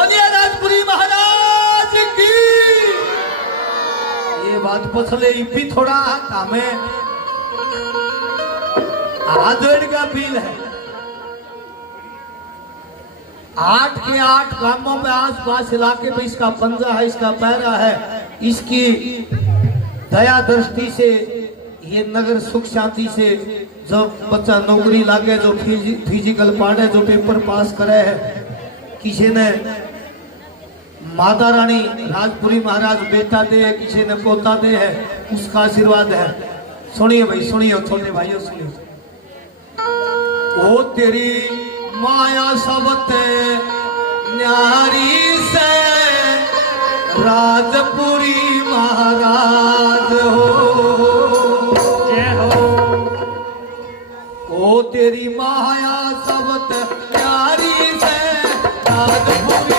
बोलिए राजपुरी महाराज की। ये बात पछले भी थोड़ा हमें आधेड़ का बिल है। 8 के 8 गांवों में आसपास इलाके में इसका पंजा है, इसका पैरा है। इसकी दया दृष्टि से ये नगर सुख शांति से जो बच्चा नौकरी लागे, जो फिजिकल पढ़े, जो पेपर पास करे है, किसी ने माता रानी राजपुरी महाराज बेटा दे है, किसी ने पोता दे है, उसका आशीर्वाद है। सुनिए भाई, सुनिए छोटे भाइयों, सुनिए। ओ तेरी माया सबते न्यारी से राजपुरी महाराज हो, ओ तेरी माया सबते न्यारी से राजपुरी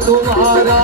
तुम्हारा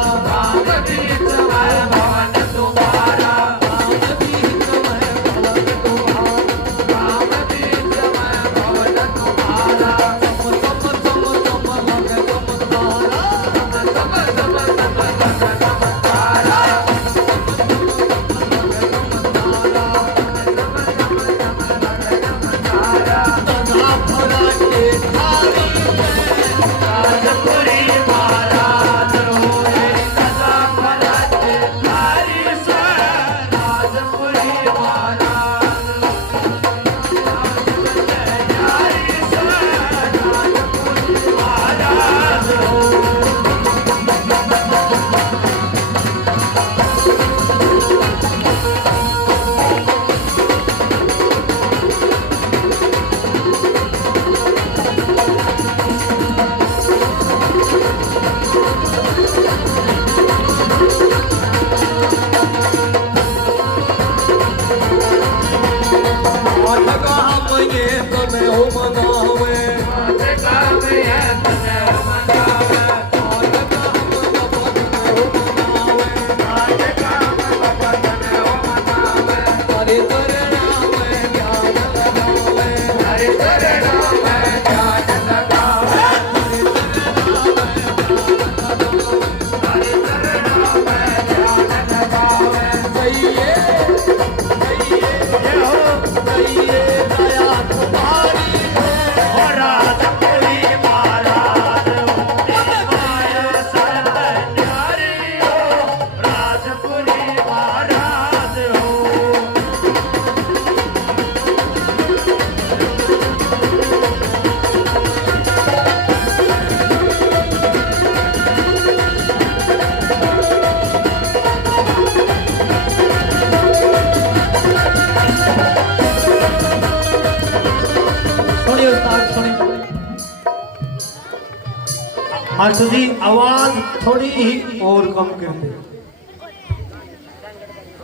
मास्टर जी आवाज थोड़ी ही और कम कर दे।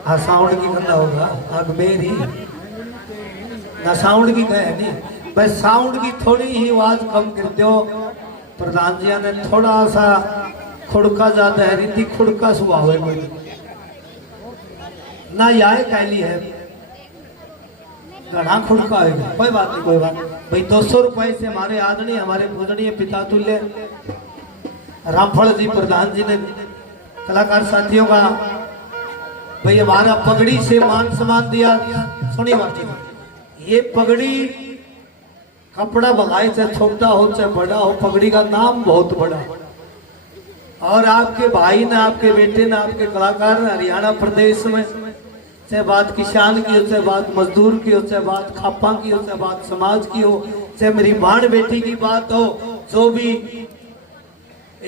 हाँ साउंड की गंदा होगा आग मेरी ना साउंड की कहे नहीं बस साउंड की थोड़ी ही आवाज कम कर दो। प्रधान जी ने थोड़ा सा खुड़का ज्यादा है रिद्धि खुड़का स्वभाव है कोई ना याय कैली है घना खुड़का है कोई बात नहीं कोई बात भाई 200 रुपए से हमारे आदरणीय हमारे पूजनीय पिता तुल्य रामफल जी प्रधान जी ने कलाकार साथियों का भाई हमारा पगड़ी से मान सम्मान दिया। सुनिए बात ये पगड़ी कपड़ा भलाई से छोटा हो चाहे बड़ा हो पगड़ी का नाम बहुत बड़ा और आपके भाई ने आपके बेटे ने आपके कलाकार ने हरियाणा प्रदेश में चाहे बात किसान की हो चाहे बात मजदूर की हो चाहे बात खापा की हो चाहे बात समाज की हो चाहे मेरी बाण बेटी की बात हो जो भी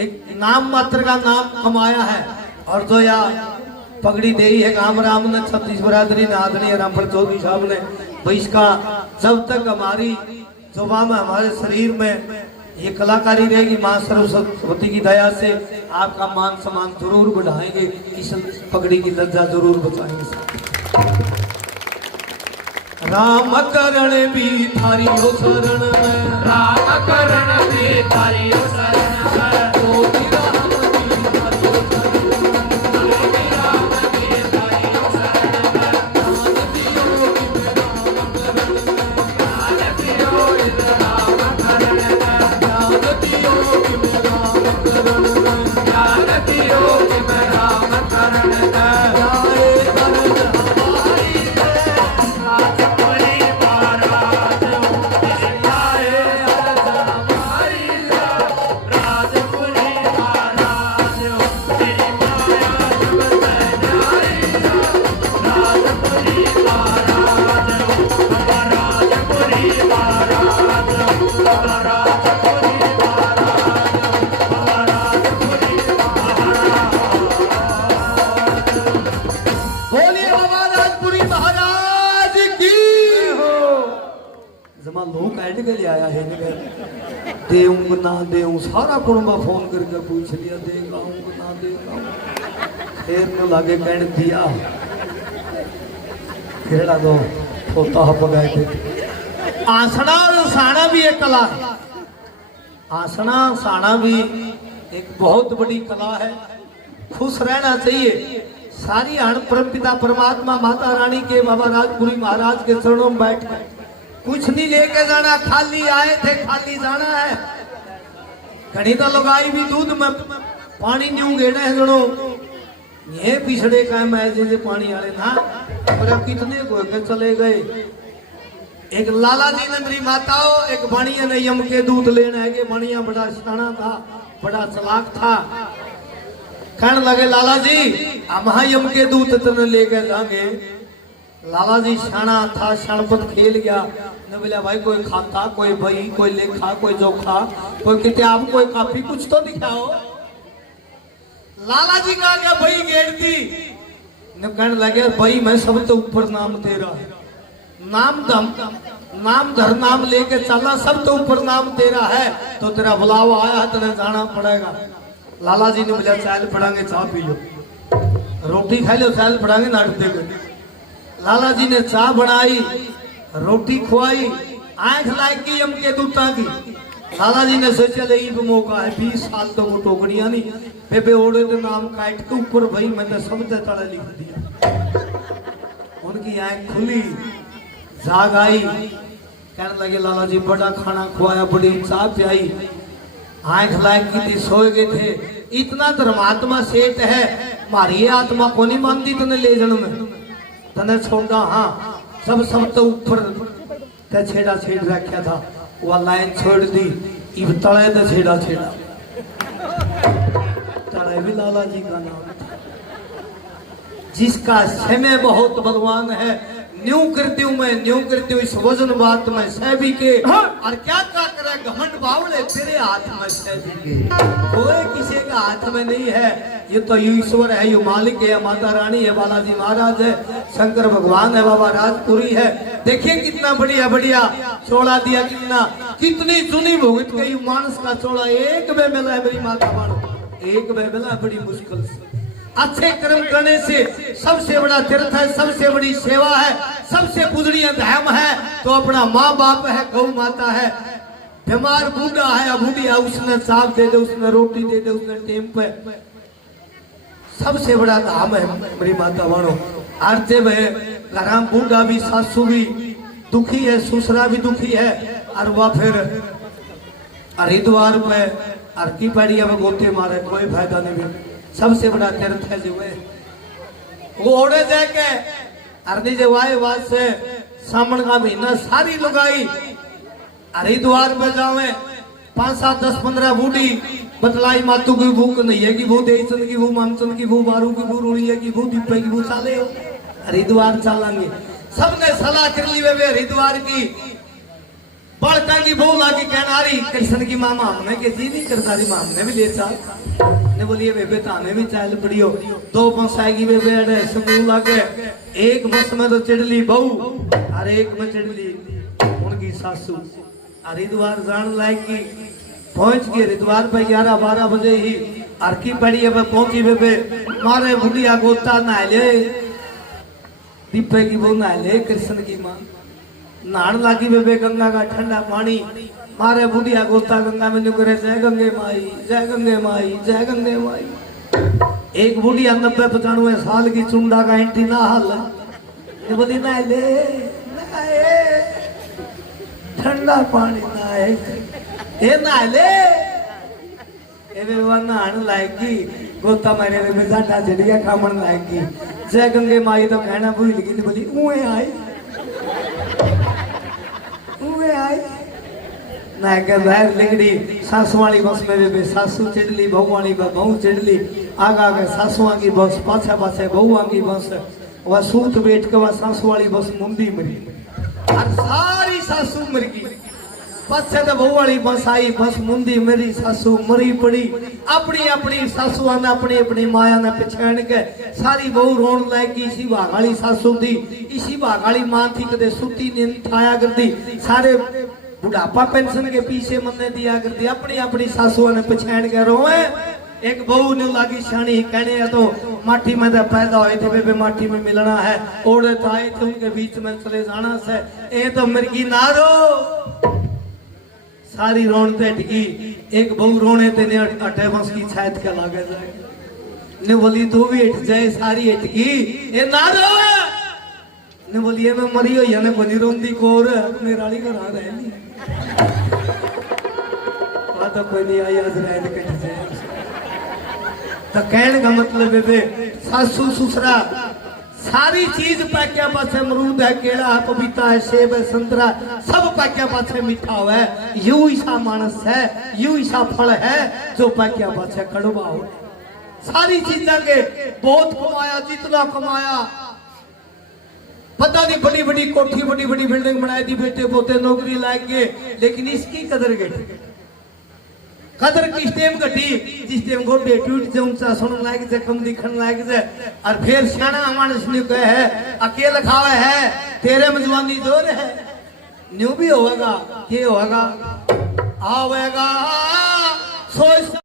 एक नाम मात्र का नाम कमाया है और जो यार पगड़ी दे है राम राम ने छत्तीस बरादरी ने आदरणीय रामफल चौधरी साहब ने भाई इसका जब तक हमारी जुबा में हमारे शरीर में ये कलाकारी रहेगी मां सरस्वती की दया से आपका मान सम्मान जरूर बढ़ाएंगे इस पगड़ी की लज्जा जरूर बचाएंगे। राम करण भी थारी हो शरण में राम करण भी थारी हो शरण में आया है देऊं ना देऊं सारा कुड़मा फोन करके पूछ लिया देगा ना देगा फिर न लागे कहने दिया खेड़ा दो होता पगाए थे। आसना और साना भी एक कला है आसना साना भी एक बहुत बड़ी कला है। खुश रहना चाहिए सारी हण परम पिता परमात्मा माता रानी के बाबा राजपुरी महाराज के चरणों में बैठ कर कुछ नहीं लेके जाना खाली आए थे खाली जाना है। घड़ी तो लगाई भी दूध में पानी न्यू गेना है जनो ये पिछड़े का मैं जैसे पानी आले ना पर कितने को चले गए। एक लाला जी ने मेरी माताओं एक बणिया ने यम के दूध लेना है कि बणिया बड़ा सियाना था बड़ा चलाक था कहने लगे लाला जी हम यम के दूध तेने लेके जाएंगे। लाला जी शाना था शानपत खेल गया ने बोला भाई कोई खाता कोई बही कोई लेखा कोई जोखा कोई किताब कोई काफी कुछ तो दिखाओ। लाला जी का क्या बही गेट थी ने कहने लगे भाई मैं सब तो ऊपर नाम तेरा है नाम धर नाम लेके चलना सब तो ऊपर नाम तेरा है तो तेरा बुलावा आया तेने जाना पड़ेगा। लाला जी ने बोला चाय पड़ांगे चाय पी लो रोटी खा लो चाय पड़ांगे नाटक देंगे। लाला जी ने चाय बनाई रोटी खुआई आंख लाएगी यम के दूता की। लाला जी ने सोचा ले ये मौका है 20 साल तो वो टोकरियां नहीं बेबे ओढ़े तो नाम काट के ऊपर भाई मैंने समझे तड़े लिख दिया। उनकी आंख खुली जाग आई कहने लगे लाला जी बड़ा खाना खुआया बड़ी चाय पियाई आंख लायक की थी सोए गए थे। इतना धर्मात्मा सेठ है मारी आत्मा को नहीं मानती तने ले जन में तने छोड़ा हाँ सब तो ऊपर ते छेड़ा छेड़ रखा था वह लाइन छोड़ दी इब तले ते छेड़ा छेड़ा तले भी लाला जी का नाम था। जिसका समय बहुत भगवान है न्यू करती हूँ मैं न्यू करती हूँ इस वजन बात में सभी के और क्या करे घमंड बावले तेरे हाथ में सभी के कोई किसी का हाथ में नहीं है। ये तो ईश्वर है ये मालिक है माता रानी है बालाजी महाराज है शंकर भगवान है बाबा राजपुरी है देखिए कितना बढ़िया बढ़िया चोला दिया, कितना कितनी चुनी भुगत गई मानस का चोला। एक बे मिला है मेरी माता बाणो, एक बे मिला बड़ी मुश्किल से। अच्छे कर्म करने से सबसे बड़ा तीर्थ है, सबसे बड़ी सेवा है, सबसे पूजनीय धर्म है तो अपना माँ बाप है, गौ माता है। बीमार बूढ़ा है या बूढ़ी है, उसने साफ दे दे, उसने रोटी दे दे, उसने टेम पे, सबसे बड़ा धाम है मेरी माता बाणो। आरते में घर बूढ़ा भी, सासू भी दुखी है, ससुरा भी दुखी है, और वह फिर हरिद्वार में अर्की पैड़िया में गोते मारे, कोई फायदा नहीं। सबसे बड़ा तीर्थ है जो है वो ओढ़े जाके अरनी जवाए वाद से सामन का महीना सारी लुगाई हरिद्वार में जावे। 5, 7, 10, 15 बूढ़ी बतलाई मातू की भूख नहीं है कि वो देचंद की, वो मामचंद की, वो बारू की, वो रुड़िया की, वो दीपे की, वो चाले हो हरिद्वार चलेंगे। सबने सलाह कर ली वे हरिद्वार की। बड़का की बहू लागी कहनारी कृष्ण की मामा हमने के जी नहीं करता रही, हमने भी ले चाल ने बोलिए बेबे ताने भी चाल पड़ी हो। 2 बस आएगी बेबे अड़े समूह लागे, एक बस में तो चिड़ली बहू और एक में चिड़ली उनकी सासू। हरिद्वार जान लायकी पहुंच गई। हरिद्वार पे 11-12 बजे ही अर्की पैड़िया पे पहुंची बेबे। मारे बुढ़िया गोता नहले, दीपे की बहू नहले, कृष्ण की माँ नहान लागी बेबे गंगा का ठंडा पानी। मारे बुढ़िया गोता गंगा में नुकरे, जय गंगे माई, जय गंगे माई, जय गंगे माई। एक बुढ़िया 90-95 साल की चुंडा का एंटी ना हाल है, बोली नहले नहाए ठंडा पानी नहाए, ये नहले नहान लाएगी। गोता मारे बेबे जाटा जड़िया खामन लाएगी। जय गंगे माई तो कहना भूल गई, बोली उए आई आई ना के बाहर लिगड़ी। सासू वाली बस में बेबे सासू चिड़ली, बहू वाली बहू चिड़ली। आगे आगे सासुआ की बस, पाछे पाछे बहुआ की बस। वह सूत बैठ के वह सासू वाली बस मुंडी मरी और सारी सासू मर गई। पाछे तो बहू वाली बस आई, बस मुंडी मरी, सासू मरी पड़ी। अपनी अपनी सासुआ ने अपनी अपनी माया ने पछाण के सारी बहू रोन लगी। इसी भागाली सासू थी, इसी भागाली मां थी, कदे सुती नींद खाया करती, सारे बुढ़ापा पेंशन के पीछे मन्ने दिया करती। अपनी अपनी सासुआ ने पछाण के रोए। एक बहू ने लागी शानी कहने तो माटी में पैदा हुए थे बेबे, माटी में मिलना है, ओढ़े तो आए थे उनके बीच में चले जाना से, ए तो मिर्गी नारो। सारी रोन ते टिकी। एक बहू रोने ते ने अटे बस की छात के लागे जाए ने बोली तू भी हट जाए, सारी हटकी ए नारो ने बोली मैं मरी हो ने बोली रोंदी कोर मेरा वाली घर आ रहे नहीं तो कोई नहीं आई आज रह कट जाए। तो कहने का मतलब बेबे सासू ससुरा सारी चीज पैक्या पासे अमरूद है, केला है, पपीता है, सेब है, संतरा, सब पैक्या पासे मीठा हुआ है। यू ईसा मानस है, यू ईसा फल है जो पैक्या पासे कड़वा हो। सारी चीजा के बहुत कमाया, जितना कमाया पता नहीं, बड़ी बड़ी कोठी, बड़ी बड़ी बिल्डिंग बनाई थी, बेटे पोते नौकरी लाएंगे, लेकिन इसकी कदर घटी। कदर किस टाइम घटी जिस टाइम गोडे टूट से ऊंचा सुन लायक से कम दिखन लायक से। और फिर सियाना हमारे सुनी कहे है अकेले खावे है तेरे मजवानी जोर है न्यू भी होगा, ये होगा आवेगा